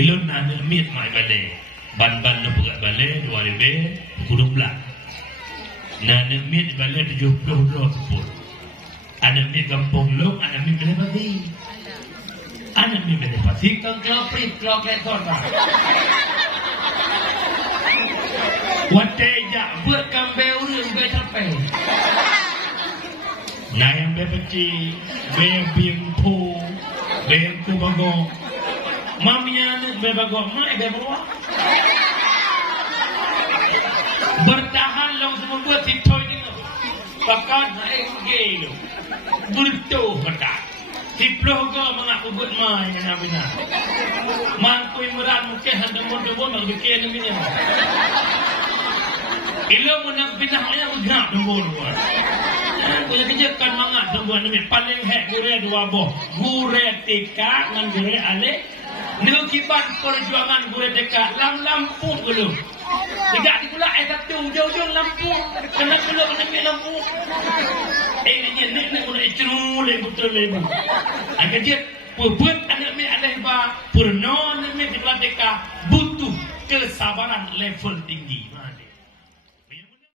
Ilun na mit mai bale. Ban-ban na buka bale 2000 kudu belah. Na mit bale 70 sepul. Ada mit kampung lok, ada mit bale pagi. Ada mit bale pagi kang keloprit klok leton. Wateja buat kambeu รื่องไปทับไปนายเบปจีเบบิมพูเบกูบางกมามีอันเบบางกไม่เบบัว bertahan long semua buat titoy dino pakat naik gelo bertuh kata tiploh ko mga kubut mai na bina mangkoy muran mukhe handa mo do mo bike na minya ilo mo nang pinahaya ugna do mo ko ya kerja kan mangat do mo ni paling hek gure dua boh gure tika ngan gure ale niu kiban perjuangan gure tika lampu belum tidak dipula satu jauh-jauh lampu kena belum nak lampu ni nak guna icru le betul le agak dia pebut anak mi alai ba purno anak mi di butuh kesabaran level tinggi.